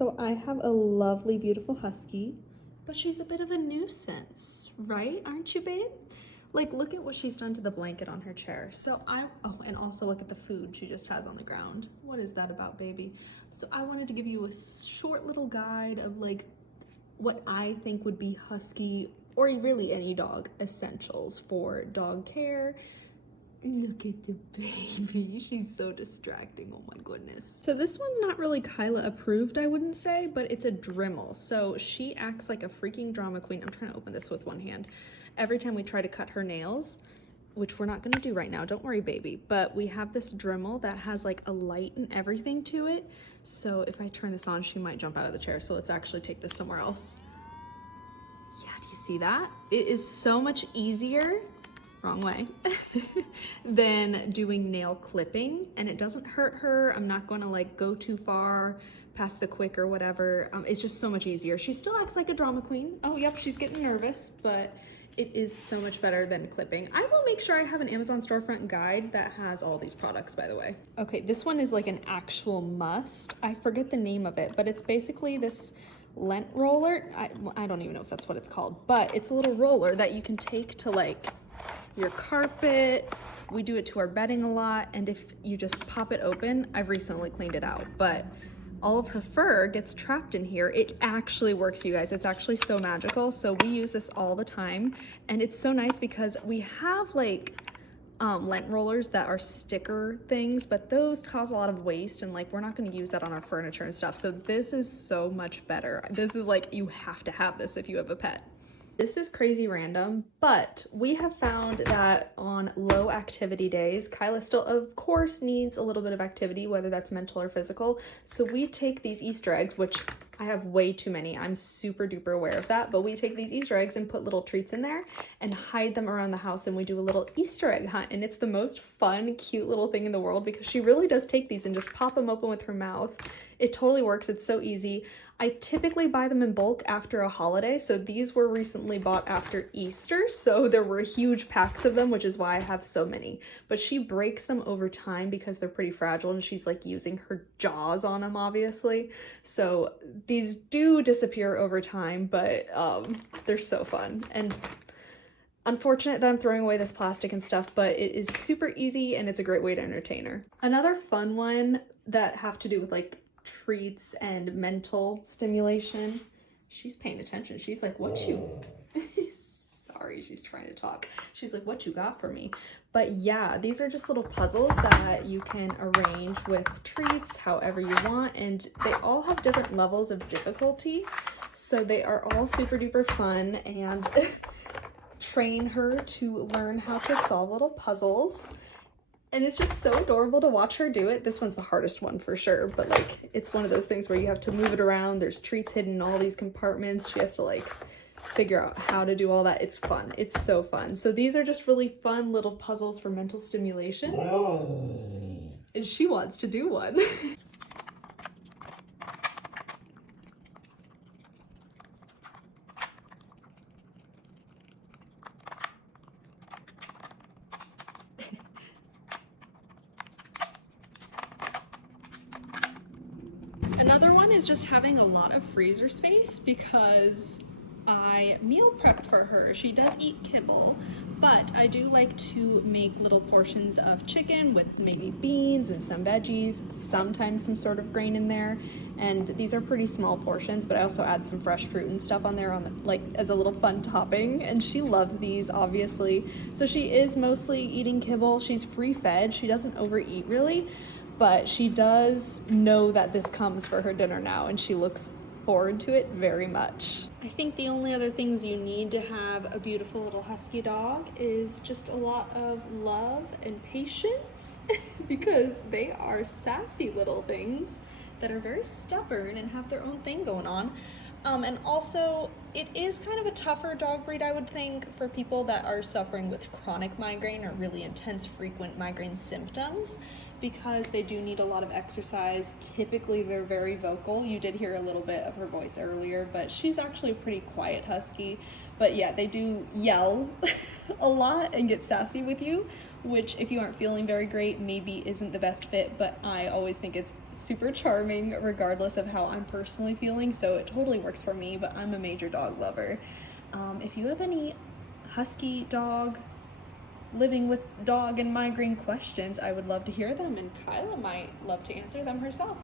So I have a lovely, beautiful Husky, but she's a bit of a nuisance, right? Aren't you, babe? Like, look at what she's done to the blanket on her chair. Oh, and also look at the food she just has on the ground. What is that about, baby? So I wanted to give you a short little guide of like what I think would be Husky, or really any dog, essentials for dog care. Look at the baby. She's so distracting. Oh my goodness. So this one's not really Kyla approved, I wouldn't say, but it's a Dremel. So she acts like a freaking drama queen. I'm trying to open this with one hand. Every time we try to cut her nails, which we're not going to do right now, don't worry, baby, but we have this Dremel that has like a light and everything to it. So if I turn this on, she might jump out of the chair. So let's actually take this somewhere else. Yeah, do you see that? It is so much easier, wrong way, than doing nail clipping, and it doesn't hurt her. I'm not going to like go too far past the quick or whatever. It's just so much easier. She still acts like a drama queen. Oh, yep, she's getting nervous, but it is so much better than clipping. I will make sure I have an Amazon storefront guide that has all these products, by the way. Okay, this one is like an actual must. I forget the name of it, but it's basically this lint roller. I don't even know if that's what it's called, but it's a little roller that you can take to like your carpet. We do it to our bedding a lot, and if you just pop it open, I've recently cleaned it out, but all of her fur gets trapped in here. It actually works, you guys. It's actually so magical. So we use this all the time, and it's so nice because we have like lint rollers that are sticker things, but those cause a lot of waste, and like we're not going to use that on our furniture and stuff. So this is so much better. This is like, you have to have this if you have a pet. This is crazy random, but we have found that on low activity days, Kyla still, of course, needs a little bit of activity, whether that's mental or physical. So we take these Easter eggs, which I have way too many. I'm super duper aware of that, but we take these Easter eggs and put little treats in there and hide them around the house, and we do a little Easter egg hunt, and it's the most fun, cute little thing in the world because she really does take these and just pop them open with her mouth. It totally works. It's so easy. I typically buy them in bulk after a holiday, so these were recently bought after Easter, so there were huge packs of them, which is why I have so many. But she breaks them over time because they're pretty fragile, and she's like using her jaws on them, obviously. So these do disappear over time, but they're so fun. And unfortunate that I'm throwing away this plastic and stuff, but it is super easy and it's a great way to entertain her. Another fun one that have to do with like treats and mental stimulation. She's paying attention. She's like, what you... Sorry, she's trying to talk. She's like, what you got for me? But yeah, these are just little puzzles that you can arrange with treats however you want, and they all have different levels of difficulty. So they are all super duper fun, and train her to learn how to solve little puzzles. And it's just so adorable to watch her do it. This one's the hardest one for sure, but like it's one of those things where you have to move it around. There's treats hidden in all these compartments. She has to like figure out how to do all that. It's fun. It's so fun. So these are just really fun little puzzles for mental stimulation. And she wants to do one. Another one is just having a lot of freezer space because I meal prep for her. She does eat kibble, but I do like to make little portions of chicken with maybe beans and some veggies, sometimes some sort of grain in there. And these are pretty small portions, but I also add some fresh fruit and stuff on there like as a little fun topping. And she loves these, obviously. So she is mostly eating kibble. She's free fed. She doesn't overeat really, but she does know that this comes for her dinner now, and she looks forward to it very much. I think the only other things you need to have a beautiful little husky dog is just a lot of love and patience because they are sassy little things that are very stubborn and have their own thing going on. And also, it is kind of a tougher dog breed, I would think, for people that are suffering with chronic migraine or really intense, frequent migraine symptoms, because they do need a lot of exercise. Typically, they're very vocal. You did hear a little bit of her voice earlier, but she's actually a pretty quiet husky. But yeah, they do yell a lot and get sassy with you, which if you aren't feeling very great, maybe isn't the best fit, but I always think it's super charming regardless of how I'm personally feeling, so it totally works for me, but I'm a major dog lover. If you have any husky dog, living with dog and migraine questions, I would love to hear them, and Kyla might love to answer them herself.